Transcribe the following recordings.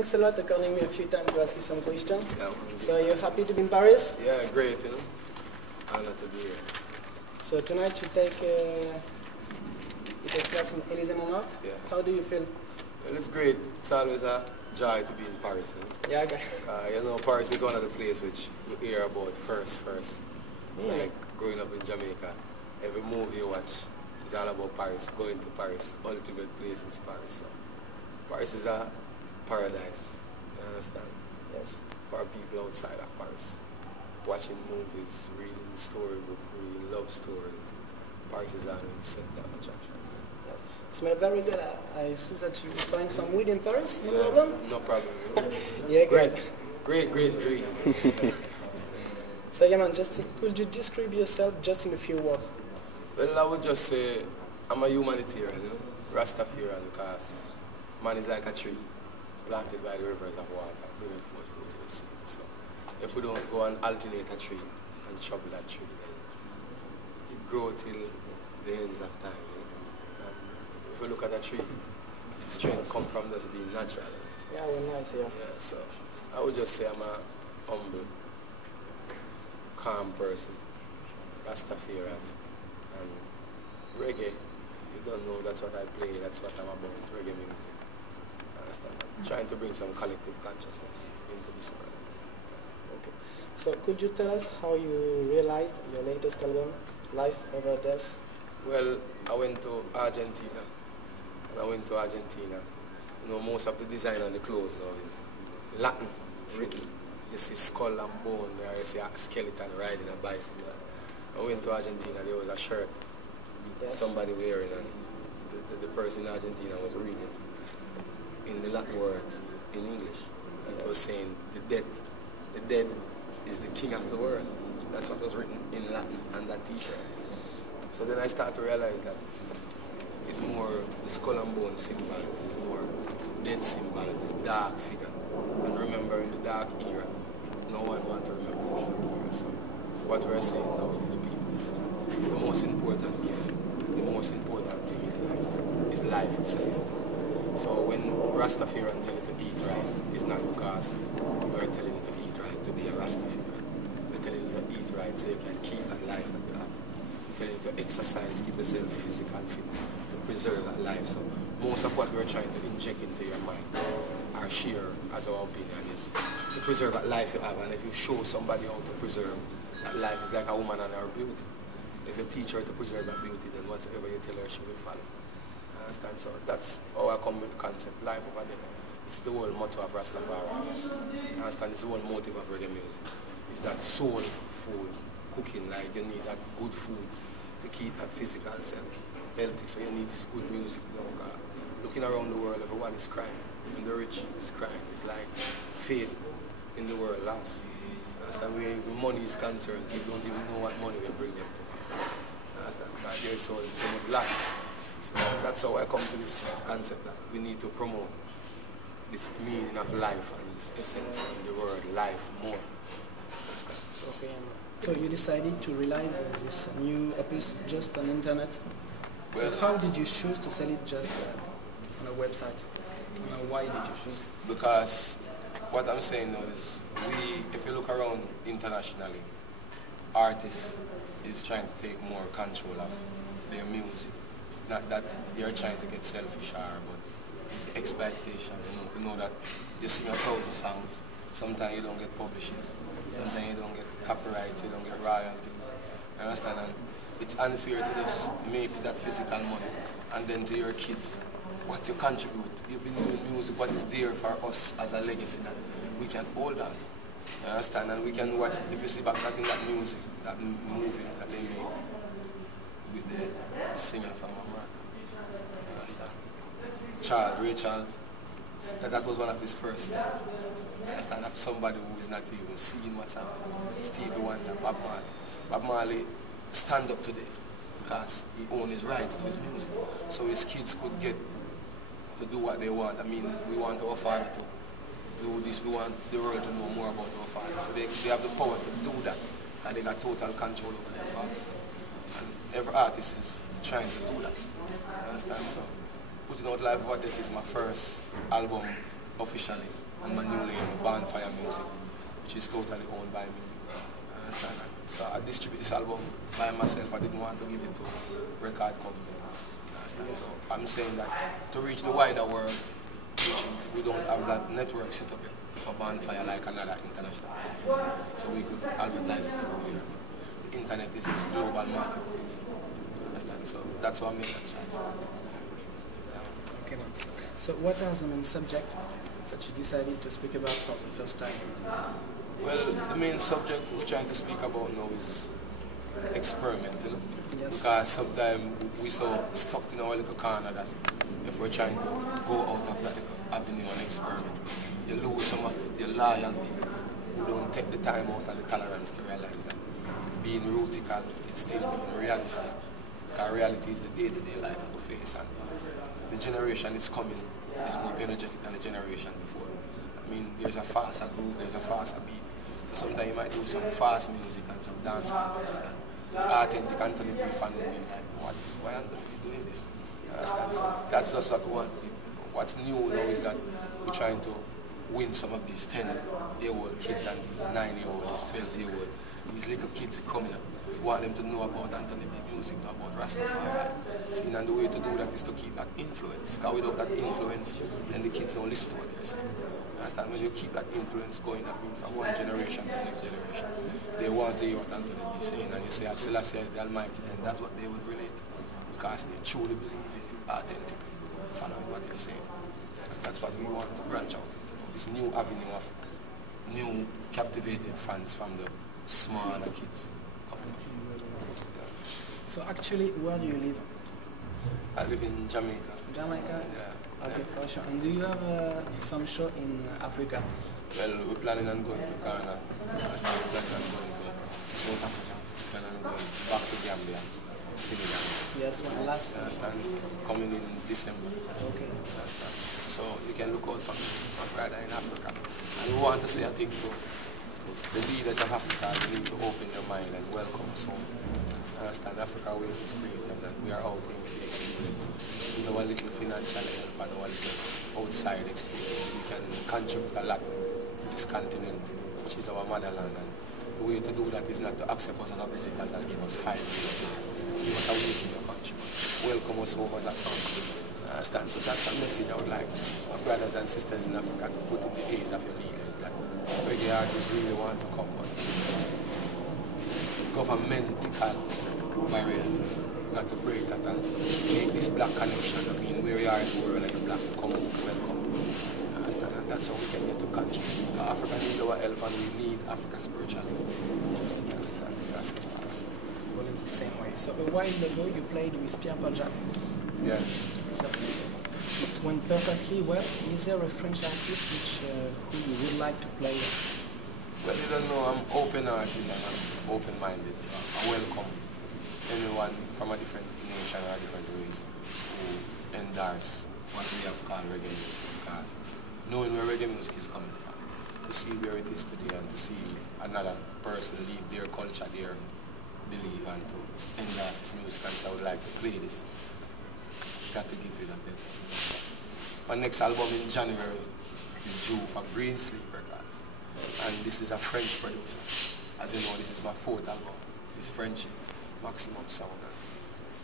Thanks a lot for calling me a few times to ask you some questions. Yeah. So you're happy to be in Paris? Yeah, great, you know. Honored to be here. So tonight you take class in Élysée Montmartre. Yeah. How do you feel? Well, it's great. It's always a joy to be in Paris. You know? Yeah, okay. You know, Paris is one of the places which we hear about first. Like growing up in Jamaica, every movie you watch is all about Paris, going to Paris. Ultimate place is Paris. So Paris is a paradise, you understand? Yes. For people outside of Paris. Watching movies, reading storybook, reading love stories. Paris is always the center of attraction. Yes. It smells very good. I see that you find some weed in Paris. No problem? No problem. Yeah, great dreams. So yeah man, could you describe yourself just in a few words? Well, I would just say I'm a humanitarian, you know? Rastafarian, because man is like a tree planted by the rivers of water, bringing forth fruit to the season. So if we don't go and alternate a tree and trouble that tree, then it grows till the ends of time. You know? And if we look at a tree, its strength comes from just being natural. Yeah, well, nice, yeah. Yeah, so I would just say I'm a humble, calm person, Rastafarian, and reggae. You don't know, that's what I play, that's what I'm about, reggae music. Understand? I'm trying to bring some collective consciousness into this world. Okay. So could you tell us how you realized your latest album, Life Over Death? Well, I went to Argentina. And I went to Argentina. You know, most of the design on the clothes now is Latin written. You see skull and bone, or you see a skeleton riding a bicycle. I went to Argentina, there was a shirt somebody wearing, and the person in Argentina was reading in the Latin words in English. And it was saying, the dead is the king of the world. That's what was written in Latin on that t-shirt. So then I started to realize that it's more the skull and bone symbols, it's more dead symbols, it's dark figure. And remember, in the dark era, no one wants to remember the dark era. So what we're saying now to the people is the most important gift, the most important thing in life is life itself. So when Rastafarian tell you to eat right, it's not because we're telling you to eat right to be a Rastafarian. We're telling you to eat right so you can keep that life that you have. We're telling you to exercise, keep yourself physical fit, to preserve that life. So most of what we're trying to inject into your mind, or share as our opinion, is to preserve that life you have. And if you show somebody how to preserve that life, it's like a woman and her beauty. If you teach her to preserve that beauty, then whatever you tell her, she will follow. Understand? So that's how I come with the concept, life over there. It's the whole motto of Rastafari. Understand? It's the whole motive of reggae music. It's that soul food, cooking, like you need that good food to keep that physical self healthy. So you need this good music. You know, looking around the world, everyone is crying. Even the rich is crying. It's like faith in the world lost. Understand? Where money is concerned, people don't even know what money will bring them to. Understand? Because their soul is almost lost. So that's how I come to this concept that we need to promote this meaning of life and this essence in the word life more. Understand? So, okay. So you decided to realize this new opus just on internet. Well, so how did you choose to sell it just on a website? Why did you choose? Because what I'm saying now is, if you look around internationally, artists is trying to take more control of their music. Not that you're trying to get selfish, but it's the expectation, to know that you sing 1,000 songs, sometimes you don't get publishing, sometimes you don't get copyrights, you don't get royalties. You understand? And it's unfair to just make that physical money and then to your kids, what you contribute. You've been doing music, what is there for us as a legacy that we can hold on to. You understand? And we can watch, if you see back that in that music, that movie that they made with the singer from America. You understand? Ray Charles, that was one of his first. You understand? Of somebody who is not even seeing what's happening. Stevie Wonder, Bob Marley. Bob Marley stand up today because he owned his rights to his music. So his kids could get to do what they want. I mean, we want our father to do this, we want the world to know more about our father. So they have the power to do that, and they got total control over their fathers. And every artist is trying to do that. You understand? So putting out Live Over Death is my first album officially and my new label, Bonfire Music, which is totally owned by me. Understand? So I distribute this album by myself. I didn't want to give it to record company. Understand? So I'm saying that to reach the wider world, which we don't have that network set up yet for Bonfire like another international. So we could advertise it everywhere. The internet is this global marketplace. Understand? So that's why I made that choice. Okay. So what are the main subjects that you decided to speak about for the first time? Well, the main subject we're trying to speak about now is experiment, you know? Yes. Because sometimes we so stuck in our little corner that if we're trying to go out of that little avenue and experiment, you lose some of your loyal people who don't take the time out and the tolerance to realize that being rutical, it's still being realistic. Because reality is the day-to-day life of the face, and the generation is coming is more energetic than the generation before. I mean, there's a faster groove, there's a faster beat. So sometimes you might do some fast music and some dancehall music. And authentic Anthony B fan will be like, what? Why Anthony B doing this? You understand? So that's just what we want people to know. What's new now is that we're trying to win some of these 10-year-old kids and these 9-year-old, these 12-year-old, these little kids coming up. We want them to know about Anthony B music, know about Rastafari. See, and the way to do that is to keep that influence. Because without that influence, then the kids don't listen to what you're saying. Understand? When you keep that influence going, that means from one generation to the next generation, they want to hear what Anthony B is saying, and you say, as Selassie is the Almighty, then that's what they would relate to. Because they truly believe in authentic, following what you're saying. And that's what we want to branch out into. This new avenue of new captivated fans from the smaller kids. So actually, where do you live? I live in Jamaica. Jamaica? Yeah. Okay, for sure. And do you have some show in Africa? Well, we're planning on going to Ghana. We're planning on going to South Africa. We're planning on going back to Gambia, Senegal. Yes, one last. Understand? Coming in December. Okay. Understand? So you can look out for me, my brother in Africa. And we want to say a thing to the leaders of Africa. You need to open your mind and welcome us home. Understand? Africa way is creators, and we are out here with the experience. With our little financial help and our little outside experience, we can contribute a lot to this continent, which is our motherland. And the way to do that is not to accept us as our visitors and give us 5 million. Give us a week in your country. Welcome us home as a son. Understand? So that's a message I would like my brothers and sisters in Africa to put in the ears of your leaders, that reggae artists really want to come, but governmental barriers. We got to break that and make this black connection. I mean, where we are in the world, like a black community, welcome. Understand? And that's how we can get to country. Africa needs our help, and we need Africa's spirituality. You understand? That's the part. Well, it's the same way. So a while ago, you played with Pierre Paul Jacques. Yeah. So it went perfectly well. Is there a French artist who you would like to play with? Well, you don't know, I'm open-hearted and I'm open-minded, so I welcome anyone from a different nation or a different race who endorse what we have called reggae music, because knowing where reggae music is coming from, to see where it is today and to see another person leave their culture, their belief, and to endorse this music, and so I would like to play this. Got to give you that bit. My next album in January is due for Green Sleep Records. And this is a French producer. As you know, this is my 4th album. It's French, Maximum Sound.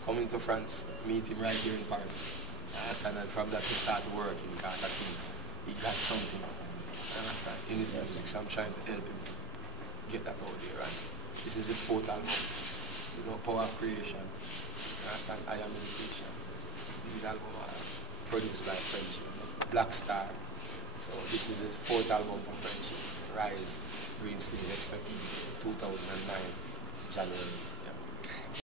Coming to France, meet him right here in Paris. I understand, and from that to start working, because I think he got something, I understand, in his music, so I'm trying to help him get that out there. And this is his 4th album. You know, Power of Creation. I understand, I Am Meditation. These albums are produced by French, Black Star. So this is his 4th album for French. Rise, Green Sleeve, expected 2009, January.